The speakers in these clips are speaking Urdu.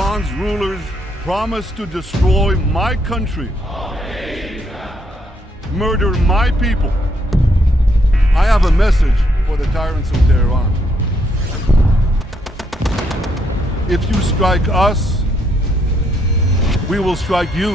Iran's rulers promise to destroy my country, murder my people. I have a message for the tyrants of Tehran. If you strike us, we will strike you.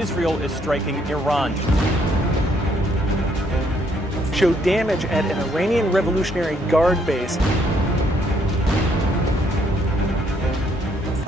Israel is striking Iran. Showed damage at an Iranian Revolutionary Guard base.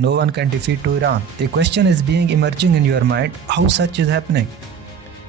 no one can defeat to Iran. A question is being emerging in your mind, how such is happening?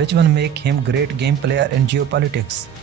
which one make him great game player in geopolitics?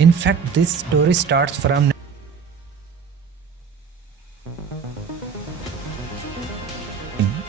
In fact, this story starts from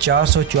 444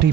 $3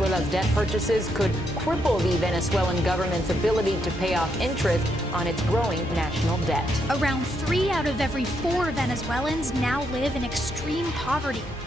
Venezuela's debt purchases could cripple the Venezuelan government's ability to pay off interest on its growing national debt. Around 3 out of every 4 Venezuelans now live in extreme poverty.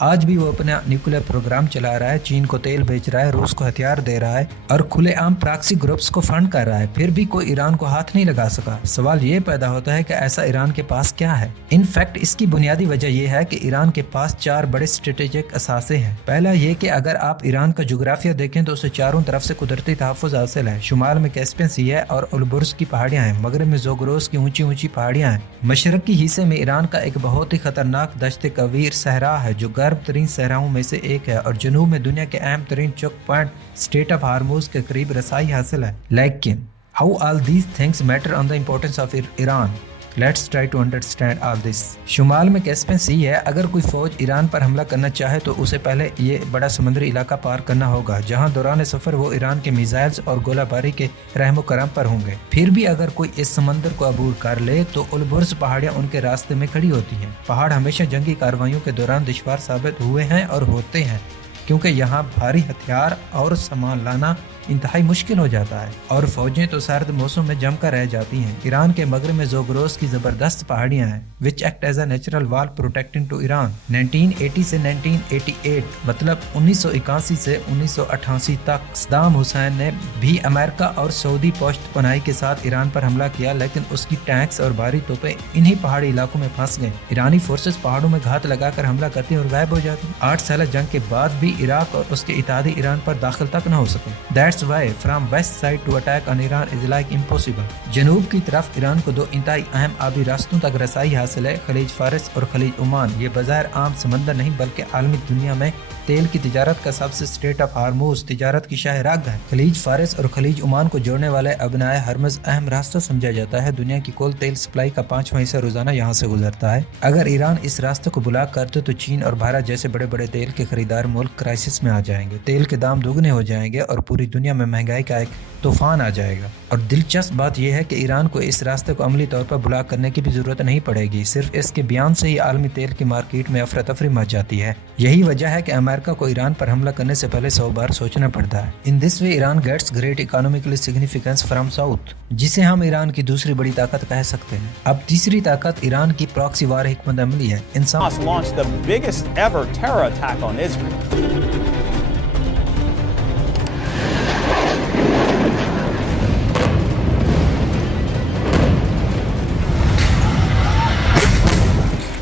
آج بھی وہ اپنا نیوکلیر پروگرام چلا رہا ہے, چین کو تیل بیچ رہا ہے, روس کو ہتھیار دے رہا ہے اور کھلے عام پراکسی گروپس کو فنڈ کر رہا ہے, پھر بھی کوئی ایران کو ہاتھ نہیں لگا سکا. سوال یہ پیدا ہوتا ہے کہ ایسا ایران کے پاس کیا ہے؟ ان فیکٹ اس کی بنیادی وجہ یہ ہے کہ ایران کے پاس 4 بڑے اسٹریٹجک اثاثے ہیں. پہلا یہ کہ اگر آپ ایران کا جغرافیہ دیکھیں تو اسے چاروں طرف سے قدرتی تحفظ حاصل ہے. شمال میں کیسپین سی ہے اور البرز کی پہاڑیاں ہیں, مغرب میں زوگروس کی اونچی پہاڑیاں ہیں, مشرقی حصے میں ایران کا ایک بہت ہی خطرناک دشت کویر صحرا ہے جو گرم ترین صحراؤں میں سے ایک ہے, اور جنوب میں دنیا کے اہم ترین چوک پوائنٹ اسٹریٹ آف ہارموز کے قریب رسائی حاصل ہے. لیکن how all these things matter on the importance of Iran? Let's try to understand all this. شمال میں کیسپین سی ہے. اگر کوئی فوج ایران پر حملہ کرنا چاہے تو اسے پہلے یہ بڑا سمندری علاقہ پار کرنا ہوگا جہاں دوران سفر وہ ایران کے میزائلز اور گولہ باری کے رحم و کرم پر ہوں گے. پھر بھی اگر کوئی اس سمندر کو عبور کر لے تو البرز پہاڑیاں ان کے راستے میں کھڑی ہوتی ہیں. پہاڑ ہمیشہ جنگی کارروائیوں کے دوران دشوار ثابت ہوئے ہیں اور ہوتے ہیں کیونکہ یہاں بھاری ہتھیار اور سامان لانا انتہائی مشکل ہو جاتا ہے اور فوجیں تو سرد موسم میں جم کر رہ جاتی ہیں. ایران کے مغرب میں زوگروس کی زبردست پہاڑیاں ہیں which act as a natural wall protecting to Iran. 1980 سے 1988 مطلب 1981 سے 1988 تک صدام حسین نے بھی امریکہ اور سعودی پشت پناہی کے ساتھ ایران پر حملہ کیا, لیکن اس کی ٹینکس اور بھاری توپیں انہی پہاڑی علاقوں میں پھنس گئیں. ایرانی فورسز پہاڑوں میں گھات لگا کر حملہ کرتی اور غائب ہو جاتی. 8 سالہ جنگ کے بعد بھی عراق اور اس کے اتحادی ایران پر داخل تک نہ ہو سکے. That's why from west side to attack on Iran is like impossible. جنوب کی طرف ایران کو 2 انتہائی اہم آبی راستوں تک رسائی حاصل ہے, خلیج فارس اور خلیج عمان. یہ بظاہر عام سمندر نہیں بلکہ عالمی دنیا میں تیل کی تجارت کا سب سے اسٹریٹ آف ہارموز تجارت کی شاہ راگ ہے. خلیج فارس اور خلیج عمان کو جوڑنے والے ابنائے ہرمز اہم راستہ سمجھا جاتا ہے. دنیا کی کل تیل سپلائی کا 5واں حصہ روزانہ یہاں سے گزرتا ہے. اگر ایران اس راستے کو بلاک کرتے تو چین اور بھارت جیسے بڑے بڑے تیل کے خریدار ملک کرائسس میں آ جائیں گے. تیل کے دام دوگنے ہو جائیں گے اور پوری دنیا میں مہنگائی کا ایک طوفان آ جائے گا. اور دلچسپ بات یہ ہے کہ ایران کو اس راستے کو عملی طور پر بلاک کرنے کی بھی ضرورت نہیں پڑے گی. صرف اس کے بیان سے ہی عالمی تیل کی مارکیٹ میں افراتفری مچ جاتی ہے. یہی وجہ ہے کہ امریکہ کو ایران پر حملہ کرنے سے پہلے 100 بار سوچنا پڑتا ہے. In this way Iran gets great economically significance from south, جسے ہم ایران کی دوسری بڑی طاقت کہہ سکتے ہیں. اب تیسری طاقت ایران کی پراکسی وار حکمت عملی ہے. Hamas launched the biggest ever terror attack on Israel.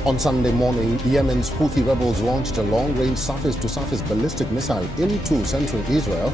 On Sunday morning, Yemen's Houthi rebels launched a long-range surface-to-surface ballistic missile into central Israel.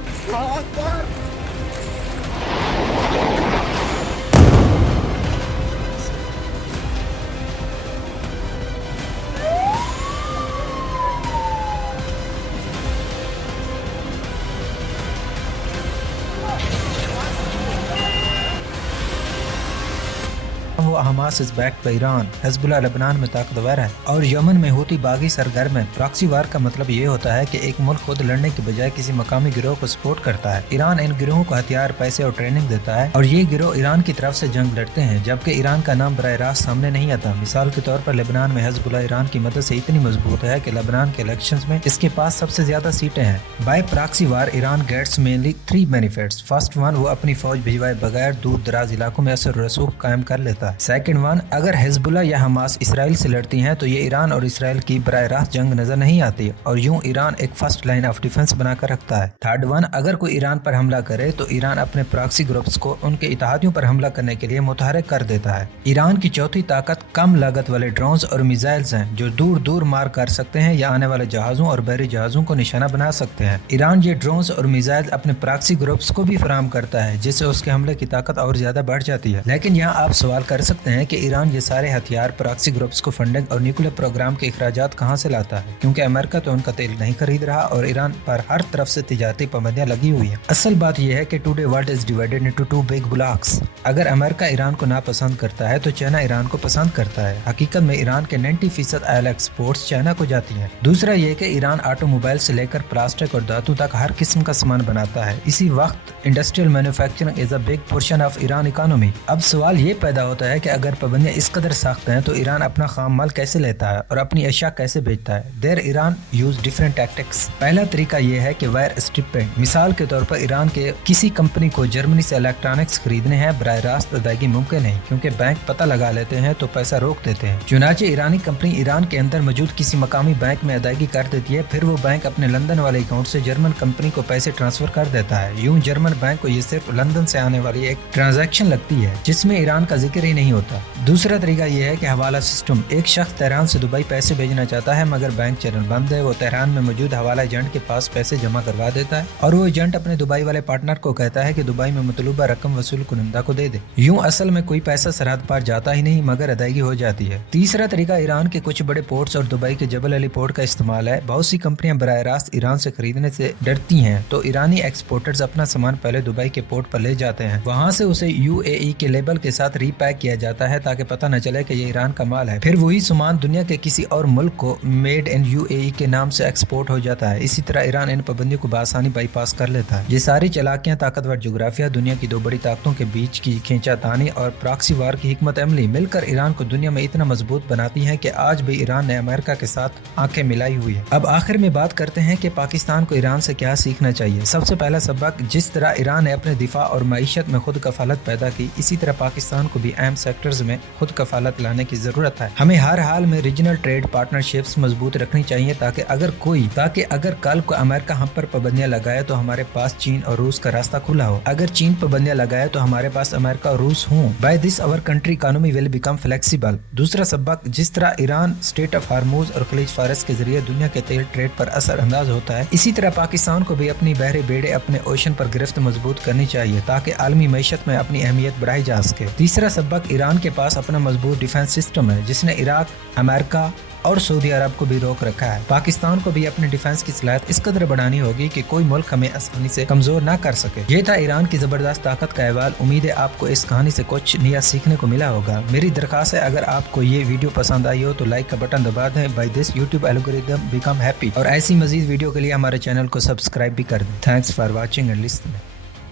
Hamas is backed by Iran. حزب اللہ لبنان میں طاقتور ہے اور یمن میں ہوتی باغی سرگرم ہے. پراکسی وار کا مطلب یہ ہوتا ہے کہ ایک ملک خود لڑنے کے بجائے کسی مقامی گروہ کو سپورٹ کرتا ہے. ایران ان گروہوں کو ہتھیار, پیسے اور ٹریننگ دیتا ہے اور یہ گروہ ایران کی طرف سے جنگ لڑتے ہیں, جبکہ ایران کا نام براہ راست سامنے نہیں آتا. مثال کے طور پر لبنان میں حزب اللہ ایران کی مدد سے اتنی مضبوط ہے کہ لبنان کے الیکشنز میں اس کے پاس سب سے زیادہ سیٹیں ہیں. By proxy war Iran gets mainly 3 benefits. First one, وہ اپنی فوج بھجوائے بغیر دور دراز علاقوں میں اثر و رسوخ قائم کر لیتا ہے. سیکنڈ ون, اگر حزب اللہ یا حماس اسرائیل سے لڑتی ہیں تو یہ ایران اور اسرائیل کی براہ راست جنگ نظر نہیں آتی اور یوں ایران ایک فرسٹ لائن آف ڈیفنس بنا کر رکھتا ہے. تھرڈ ون, اگر کوئی ایران پر حملہ کرے تو ایران اپنے پراکسی گروپس کو ان کے اتحادیوں پر حملہ کرنے کے لیے متحرک کر دیتا ہے. ایران کی چوتھی طاقت کم لاگت والے ڈرونز اور میزائلز ہیں جو دور دور مار کر سکتے ہیں یا آنے والے جہازوں اور بحری جہازوں کو نشانہ بنا سکتے ہیں. ایران یہ ڈرونز اور میزائل اپنے پراکسی گروپس کو بھی فراہم کرتا ہے جس سے اس کے حملے کی طاقت اور زیادہ بڑھ جاتی ہے. لیکن یہاں آپ سوال کر سکتے ہیں کہ ایران یہ سارے ہتھیار, پراکسی گروپس کو فنڈنگ اور نیوکلیر پروگرام کے اخراجات کہاں سے لاتا ہے, کیونکہ امریکہ تو ان کا تیل نہیں خرید رہا اور ایران پر ہر طرف سے تجارتی پابندیاں لگی ہوئی ہیں. اصل بات یہ ہے کہ today world is divided into 2 big blocks. اگر امریکہ ایران کو ناپسند کرتا ہے تو چائنا ایران کو پسند کرتا ہے. حقیقت میں ایران کے 90% آئل ایکسپورٹس چائنا کو جاتی ہیں. دوسرا یہ کہ ایران آٹو موبائل سے لے کر پلاسٹک اور دھاتوں تک ہر قسم کا سامان بناتا ہے. اسی وقت industrial manufacturing is a big portion of Iran economy. اب سوال یہ پیدا ہوتا ہے کہ اگر اگر پابندیاں اس قدر سخت ہیں تو ایران اپنا خام مال کیسے لیتا ہے اور اپنی اشیاء کیسے بیچتا ہے؟ دیر ایران یوز ڈفرینٹ ٹیکٹکس. پہلا طریقہ یہ ہے کہ وائر اسٹرپنگ. مثال کے طور پر ایران کے کسی کمپنی کو جرمنی سے الیکٹرانکس خریدنے ہیں، براہ راست ادائیگی ممکن ہے کیونکہ بینک پتہ لگا لیتے ہیں تو پیسہ روک دیتے ہیں. چنانچہ ایرانی کمپنی ایران کے اندر موجود کسی مقامی بینک میں ادائیگی کر دیتی ہے، پھر وہ بینک اپنے لندن والے اکاؤنٹ سے جرمن کمپنی کو پیسے ٹرانسفر کر دیتا ہے. یوں جرمن بینک کو یہ صرف لندن سے آنے والی ایک ٹرانزیکشن لگتی ہے جس میں ایران کا ذکر ہی نہیں ہوتا. دوسرا طریقہ یہ ہے کہ حوالہ سسٹم. ایک شخص تہران سے دبئی پیسے بھیجنا چاہتا ہے مگر بینک چینل بند ہے. وہ تہران میں موجود حوالہ ایجنٹ کے پاس پیسے جمع کروا دیتا ہے اور وہ ایجنٹ اپنے دبئی والے پارٹنر کو کہتا ہے کہ دبئی میں مطلوبہ رقم وصول کنندہ کو دے دے. یوں اصل میں کوئی پیسہ سرحد پار جاتا ہی نہیں مگر ادائیگی ہو جاتی ہے. تیسرا طریقہ ایران کے کچھ بڑے پورٹس اور دبئی کے جبل علی پورٹ کا استعمال ہے. بہت سی کمپنیاں براہ راست ایران سے خریدنے سے ڈرتی ہیں تو ایرانی ایکسپورٹرز اپنا سامان پہلے دبئی کے پورٹ پر لے جاتے ہیں. وہاں سے اسے UAE کے لیبل کے ساتھ ری پیک کیا جاتا ہے تاکہ پتہ نہ چلے کہ یہ ایران کا مال ہے. پھر وہی سامان دنیا کے کسی اور ملک کو میڈ ان UAE کے نام سے ایکسپورٹ ہو جاتا ہے. اسی طرح ایران ان پابندیوں کو بآسانی بائی پاس کر لیتا ہے. یہ ساری چالاکیاں، طاقتور جغرافیہ، دنیا کی دو بڑی طاقتوں کے بیچ کی کھینچا تانی اور پراکسی وار کی حکمت عملی مل کر ایران کو دنیا میں اتنا مضبوط بناتی ہیں کہ آج بھی ایران نے امریکہ کے ساتھ آنکھیں ملائی ہوئی ہیں. اب آخر میں بات کرتے ہیں کہ پاکستان کو ایران سے کیا سیکھنا چاہیے. سب سے پہلا سبق، جس طرح ایران نے اپنے دفاع اور معیشت میں خود کفالت پیدا کی، اسی طرح پاکستان کو بھی اہم سیکٹرز میں خود کفالت لانے کی ضرورت ہے. ہمیں ہر حال میں ریجنل ٹریڈ پارٹنرشپس مضبوط رکھنی چاہیے تاکہ اگر کل کو امریکہ ہم پر پابندیاں لگائے تو ہمارے پاس چین اور روس کا راستہ کھلا ہو. اگر چین پابندیاں لگائے تو ہمارے پاس امریکہ اور روس ہوں. By this our country economy will become flexible. دوسرا سبق، جس طرح ایران اسٹریٹ آف ہارموز اور خلیج فارس کے ذریعے دنیا کے تیل ٹریڈ پر اثر انداز ہوتا ہے، اسی طرح پاکستان کو بھی اپنی بحر بیڑے اپنے اوشن پر گرفت مضبوط کرنی چاہیے تاکہ عالمی معیشت میں اپنی اہمیت بڑھائی جا سکے. تیسرا سبق، ایران کے پاس اپنا مضبوط ڈیفنس سسٹم ہے جس نے عراق، امریکہ اور سعودی عرب کو بھی روک رکھا ہے. پاکستان کو بھی اپنے ڈیفنس کی صلاحیت اس قدر بڑھانی ہوگی کہ کوئی ملک ہمیں آسانی سے کمزور نہ کر سکے. یہ تھا ایران کی زبردست طاقت کا احوال. امید ہے آپ کو اس کہانی سے کچھ نیا سیکھنے کو ملا ہوگا. میری درخواست ہے اگر آپ کو یہ ویڈیو پسند آئی ہو تو لائک کا بٹن دبا دیں. By this YouTube algorithm become happy. اور ایسی مزید ویڈیو کے لیے ہمارے چینل کو سبسکرائب بھی کر دیں. Thanks for watching and listening.